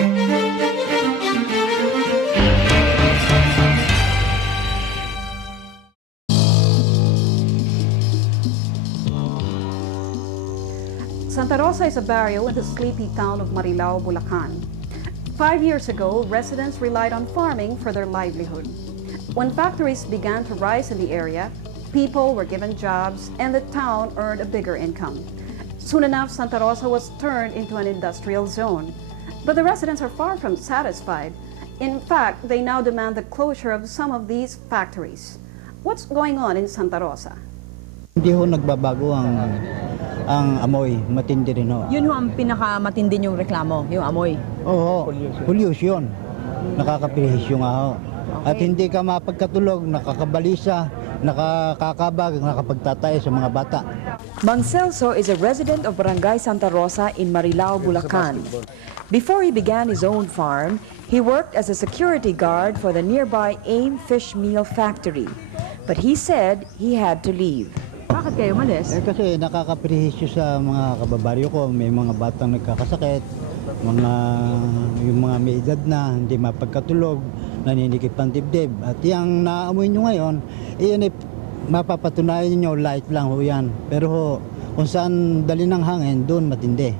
Santa Rosa is a barrio in the sleepy town of Marilao, Bulacan. 5 years ago, residents relied on farming for their livelihood. When factories began to rise in the area, people were given jobs and the town earned a bigger income. Soon enough, Santa Rosa was turned into an industrial zone. But the residents are far from satisfied. In fact, they now demand the closure of some of these factories. What's going on in Santa Rosa? Hindi ho nagbabago ang amoy, matindi rin ho. Yun ho ang pinakamatindi yung reklamo, yung amoy. Oo, pollution. Nakakapihisyo nga ho. Okay. At hindi ka mapagkatulog, nakakabalisa, nakakakabag, nakapagtatay sa mga bata. Mang Celso is a resident of Barangay Santa Rosa in Marilao, Bulacan. Before he began his own farm, he worked as a security guard for the nearby AIM fishmeal factory. But he said he had to leave. Bakit kayo malis? Kasi nakakapihisyo sa mga kababaryo ko, may mga batang nagkakasakit, yung mga may edad na, hindi mapagkatulog, naninikip ang dibdib. At yung naamoy nyo ngayon, iyan ay mapapatunayan nyo, light lang ho yan. Pero ho, kung saan dali ng hangin, doon matindi.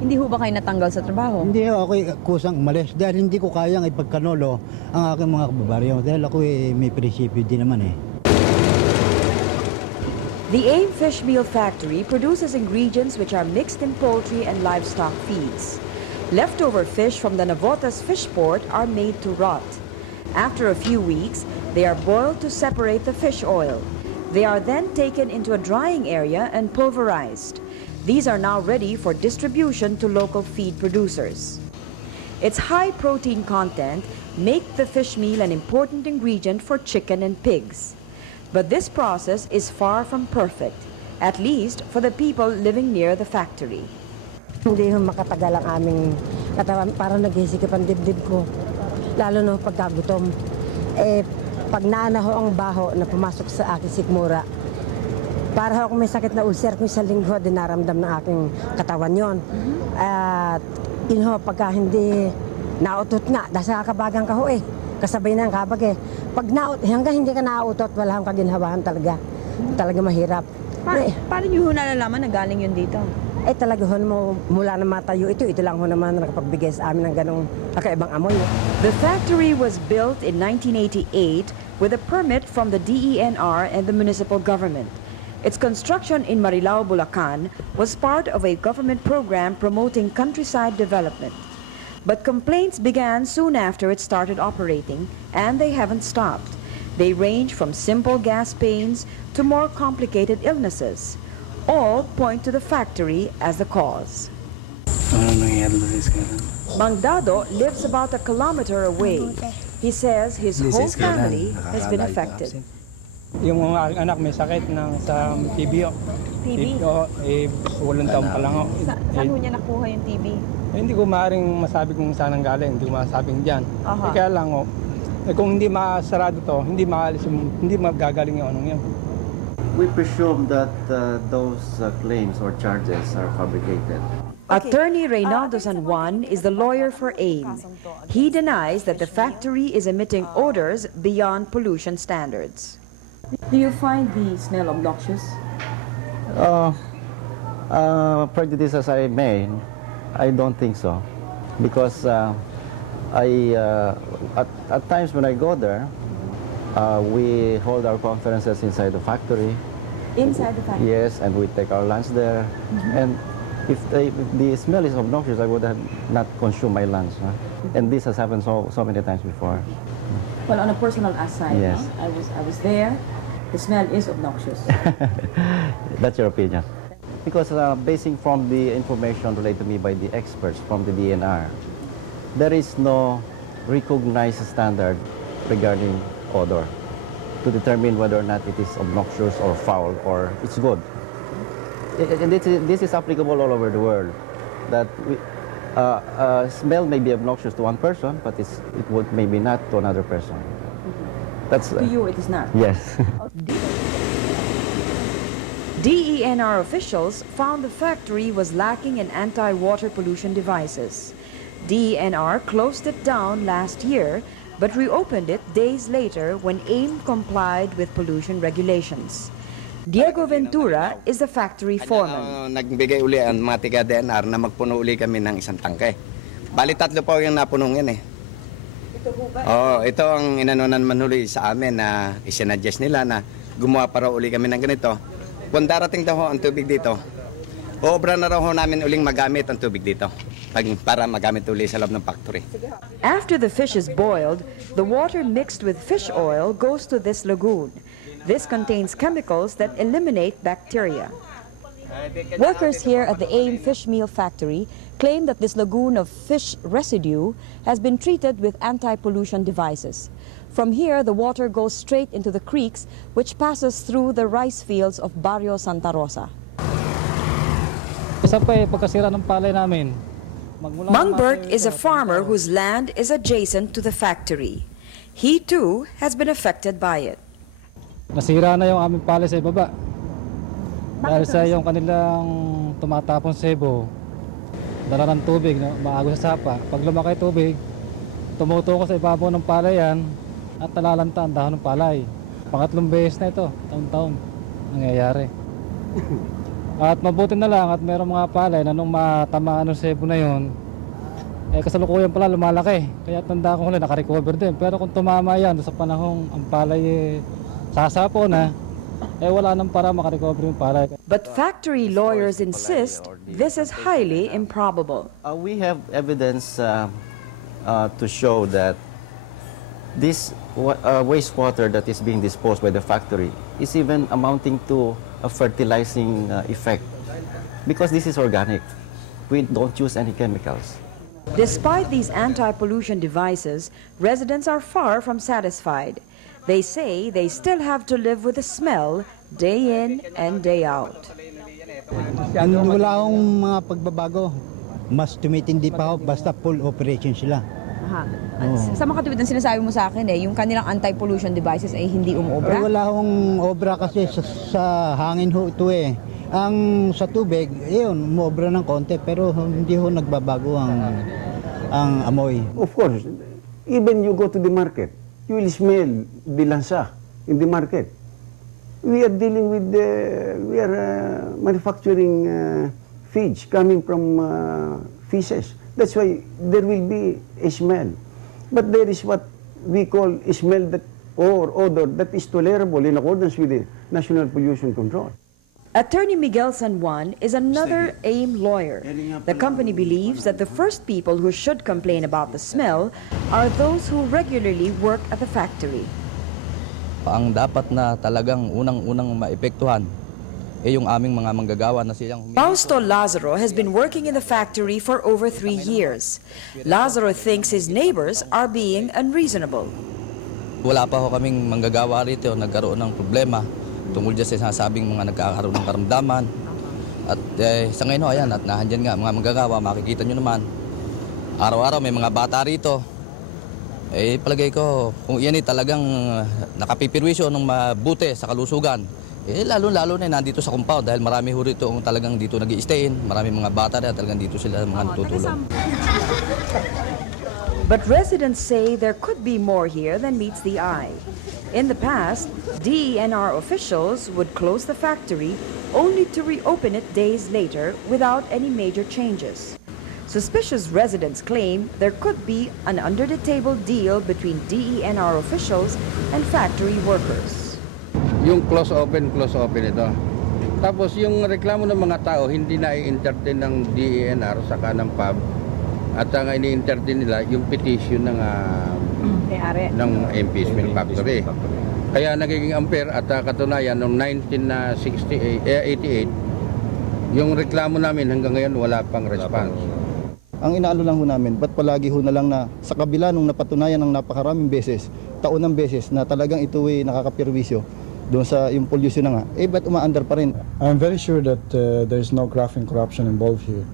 Hindi ho ba kayo natanggal sa trabaho? Hindi ho, ako kusang umalis dahil hindi ko kayang ipagkanolo ang aking mga kababaryo. Dahil ako may prinsipyo din naman eh. The AIM fishmeal factory produces ingredients which are mixed in poultry and livestock feeds. Leftover fish from the Navotas fish port are made to rot. After a few weeks, they are boiled to separate the fish oil. They are then taken into a drying area and pulverized. These are now ready for distribution to local feed producers. Its high protein content make the fish meal an important ingredient for chicken and pigs. But this process is far from perfect, at least for the people living near the factory. Hindi ho makatagal ang aming katawan, parang naghisikip ang dibdib ko. Lalo na pagkagutom. Pag naanaho ang baho na pumasok sa aking sikmura, para ako may sakit na ulcer kung isang linggo, dinaramdam ng aking katawan yon. At pagka hindi nautot nga, dahil sa kakabagan ka ho kasabay na ang kabag Pag hanggang hindi ka nautot, wala kang kaginhawahan talaga. Talaga mahirap. Paano niyo ho nalalaman na galing yun dito? Talaga ho, mula na matayo ito lang ho naman nakapagbigay sa amin ng ganong kakaibang amoy. The factory was built in 1988 with a permit from the DENR and the municipal government. Its construction in Marilao, Bulacan was part of a government program promoting countryside development. But complaints began soon after it started operating, and they haven't stopped. They range from simple gas pains to more complicated illnesses. All point to the factory as the cause. Mang Dado lives about a kilometer away. He says his whole family has been affected. Yung mga aking anak may sakit sa TB. TB? Walang taon pa lang ho. Saan ho niya nakuha yung TB? Hindi ko maaaring masabi kung saan ang galing, hindi ko masabing dyan. Kaya lang ho, kung hindi masarado to, hindi magagaling yung anong yun. We presume that those claims or charges are fabricated. Attorney Reynaldo San Juan is the lawyer for AIM. He denies that the factory is emitting odors beyond pollution standards. Do you find the smell obnoxious? Prejudice as I may, I don't think so. Because at times when I go there, we hold our conferences inside the factory. Inside the factory? Yes, and we take our lunch there. And if the smell is obnoxious, I would have not consumed my lunch. And this has happened so many times before. Well, on a personal aside, Yes. I was there. The smell is obnoxious. That's your opinion. Because basing from the information relayed to me by the experts from the DNR, there is no recognized standard regarding odor to determine whether or not it is obnoxious or foul or it's good. And this is applicable all over the world. That smell may be obnoxious to one person, but it would maybe not to another person. That's To you, it is not. Yes. DENR officials found the factory was lacking in anti-water pollution devices. DENR closed it down last year but reopened it days later when AIM complied with pollution regulations. Diego Ventura is the factory foreman. Nagbigay uli ang mga tiga-DNR na magpuno uli kami ng isang tangke. Bali 3 po yung napunong yan eh. Ito po ba? Ito ang inanunan man uli sa amin na isinadjust nila na gumawa para uli kami ng ganito. Kung darating daw ho ang tubig dito, obra na raw ho namin uling magamit ang tubig dito para magamit uli sa loob ng factory. After the fish is boiled, the water mixed with fish oil goes to this lagoon. This contains chemicals that eliminate bacteria. Workers here at the AIM fishmeal factory claim that this lagoon of fish residue has been treated with anti-pollution devices. From here, the water goes straight into the creeks, which passes through the rice fields of Barrio Santa Rosa. Isa pa pagkasira ng palay namin. Mangbert is a farmer whose land is adjacent to the factory. He too has been affected by it. Nasira na yung aming palay sa ibaba. Dahil sa yung kanilang tumatapon sebo, dala ng tubig, no? Maago sa sapa. Pag lumaki tubig, tumutuko sa ibabaw ng palayan at nalalanta ang dahon ng palay. Pangatlong beses na ito, taon-taon nangyayari. At mabuti na lang at mayroong mga palay na nung matamaan ng sebo na yun, kasalukuyan pala lumalaki. Kaya tanda ko huli, nakarecover din. Pero kung tumama yan sa panahong ang palay sasapo na, wala nang para makarecover yung palay. But factory lawyers insist this is highly improbable. We have evidence to show that this wastewater that is being disposed by the factory is even amounting to a fertilizing effect because this is organic. We don't use any chemicals. Despite these anti-pollution devices, residents are far from satisfied. They say they still have to live with the smell day in and day out. Wala akong mga pagbabago. Mas tumitindi pa ako basta full operation sila. Sa mga katulad ng sinasabi mo sa akin yung kanilang anti-pollution devices ay hindi umuobra? Wala akong obra kasi sa hangin ho ito eh. Ang sa tubig, yun, umobra ng konti pero hindi ho nagbabago ang amoy. Of course, even you go to the market, you will smell the lansa in the market. We are dealing with we are manufacturing feeds coming from fishes. That's why there will be a smell. But there is what we call a smell that or odor that is tolerable in accordance with the National Pollution Control. Attorney Miguel San Juan is another AIM lawyer. The company believes that the first people who should complain about the smell are those who regularly work at the factory. Ang dapat na talagang unang-unang maepektuhan yung aming mga manggagawa na silang Fausto Lazaro has been working in the factory for over 3 years. Lazaro thinks his neighbors are being unreasonable. Wala pa ho kaming manggagawa rito, nagkaroon ng problema tungkol dyan sa sinasabing mga nagkakaroon ng karamdaman. At sa ngayon ho, ayan, at nahandyan nga mga manggagawa, makikita nyo naman. Araw-araw may mga bata rito. Palagay ko, kung yan talagang nakapipirwisyo ng mabuti sa kalusugan, lalo-lalo na nandito sa compound dahil marami ho rito talagang dito nag-i-stayin, marami mga bata na talagang dito sila mga natutulog. But residents say there could be more here than meets the eye. In the past, DENR officials would close the factory only to reopen it days later without any major changes. Suspicious residents claim there could be an under-the-table deal between DENR officials and factory workers. Yung close open ito. Tapos yung reklamo ng mga tao, hindi na i-entertain ng DENR saka ng PAB. At ang ini-entertain nila yung petition ng MP Smell Factory. Kaya nagiging unfair at katunayan noong 1988, yung reklamo namin hanggang ngayon wala pang response. Ang inaalo lang ho namin, ba't palagi ho na lang na sa kabila nung napatunayan ng napakaraming beses, taon ng beses na talagang ito ay nakakapirwisyo doon sa yung pollution na nga, ba't umaandar pa rin? I'm very sure that there's no graft and corruption involved here.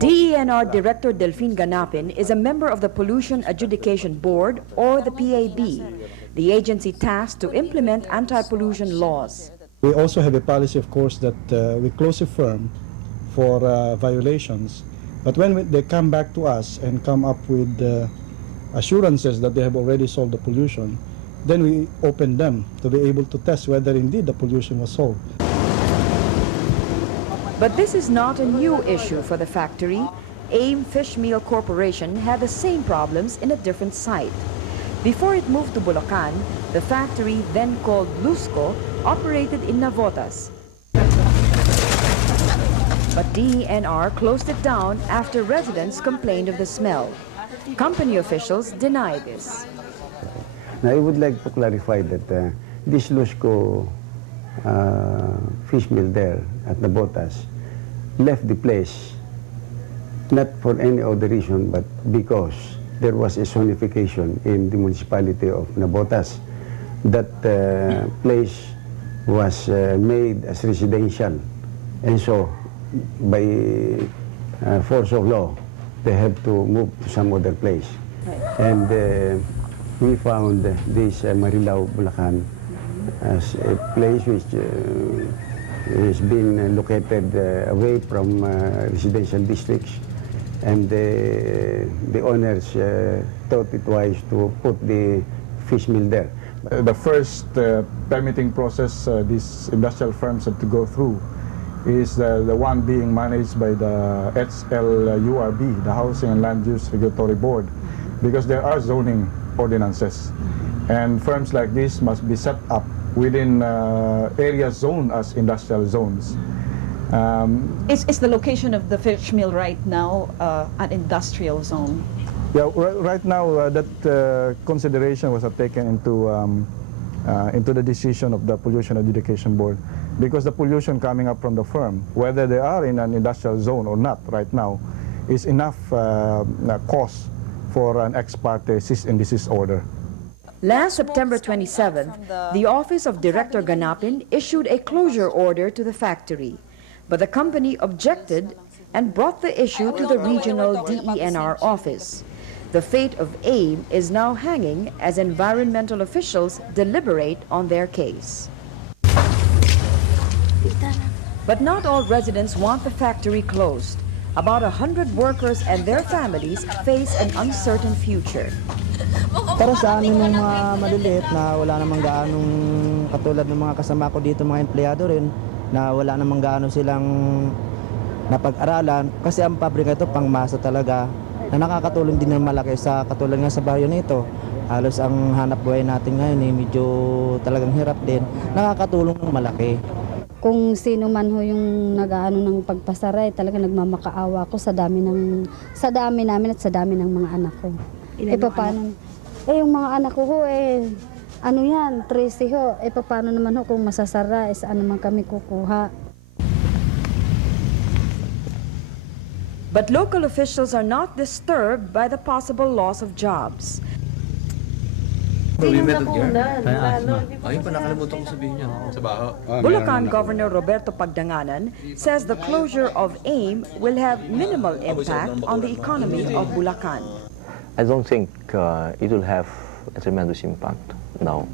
DENR Director Delphine Ganapin is a member of the Pollution Adjudication Board, or the PAB, the agency tasked to implement anti-pollution laws. We also have a policy, of course, that we close a firm for violations But when they come back to us and come up with assurances that they have already solved the pollution, then we open them to be able to test whether indeed the pollution was solved. But this is not a new issue for the factory. AIM Fishmeal Corporation had the same problems in a different site. Before it moved to Bulacan, the factory, then called Lusco, operated in Navotas. But DENR closed it down after residents complained of the smell. Company officials deny this. Now, I would like to clarify that this Lusco fish mill there at Navotas left the place not for any other reason, but because there was a zonification in the municipality of Navotas. That place was made as residential, and so by force of law, they have to move to some other place. And we found this Marilao, Bulacan as a place which is being located away from residential districts, and the owners thought it wise to put the fish mill there. The first permitting process these industrial firms have to go through is the one being managed by the HLURB, the Housing and Land Use Regulatory Board, because there are zoning ordinances, and firms like this must be set up within areas zoned as industrial zones. Is the location of the fish mill right now an industrial zone? Yeah, right now that consideration was taken into the decision of the Pollution Adjudication Board, because the pollution coming up from the firm, whether they are in an industrial zone or not right now, is enough cause for an ex parte cease and desist order. Last September 27th, the Office of Director Ganapin issued a closure order to the factory, but the company objected and brought the issue to the regional DENR office. The fate of AIM is now hanging as environmental officials deliberate on their case. But not all residents want the factory closed. About 100 workers and their families face an uncertain future. Para sa amin ng mga maliliit na wala namang gaanong katulad ng mga kasama ko dito, mga empleyado rin, na wala namang gaano silang napag-aralan, kasi ang pabrika ito pangmasa talaga, na nakakatulong din ng malaki sa katulad nga sa baryo nito. Halos ang hanap buhay natin ngayon medyo talagang hirap din, nakakatulong ng malaki. Kung sino man ho yung nag-aano ng pagpasaray, talaga nagmamakaawa ko sa dami namin at sa dami ng mga anak ko. Paano? Yung mga anak ko ho, ano yan, 13 ho. Paano naman ho kung masasara, saan naman kami kukuha? But local officials are not disturbed by the possible loss of jobs. Bulacan Governor Roberto Pagdanganan says the closure of AIM will have minimal impact on the economy of Bulacan. I don't think it will have a tremendous impact now.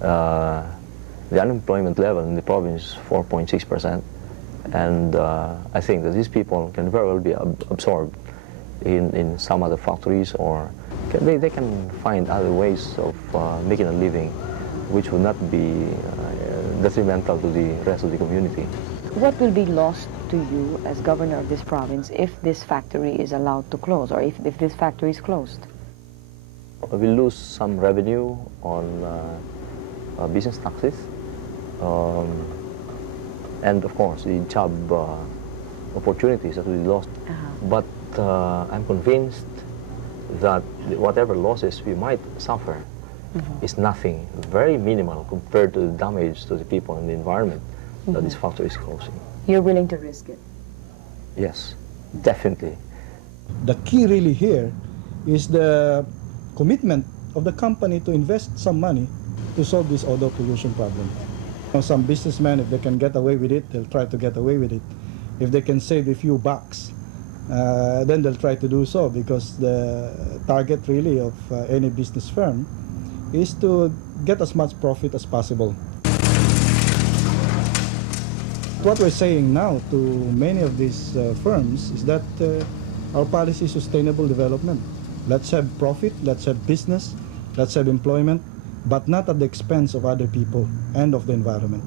The unemployment level in the province is 4.6%, and I think that these people can very well be absorbed in some other factories, or they can find other ways of making a living which would not be detrimental to the rest of the community. What will be lost to you as governor of this province if this factory is allowed to close, or if this factory is closed? We lose some revenue on business taxes, and of course the job opportunities that we lost. But I'm convinced that whatever losses we might suffer is nothing, very minimal compared to the damage to the people and the environment that this factory is closing. You're willing to risk it? Yes, definitely. The key really here is the commitment of the company to invest some money to solve this odor pollution problem. Some businessmen, if they can get away with it, they'll try to get away with it. If they can save a few bucks, then they'll try to do so, because the target really of any business firm is to get as much profit as possible. What we're saying now to many of these firms is that Our policy is sustainable development. Let's have profit, let's have business, let's have employment, but not at the expense of other people and of the environment.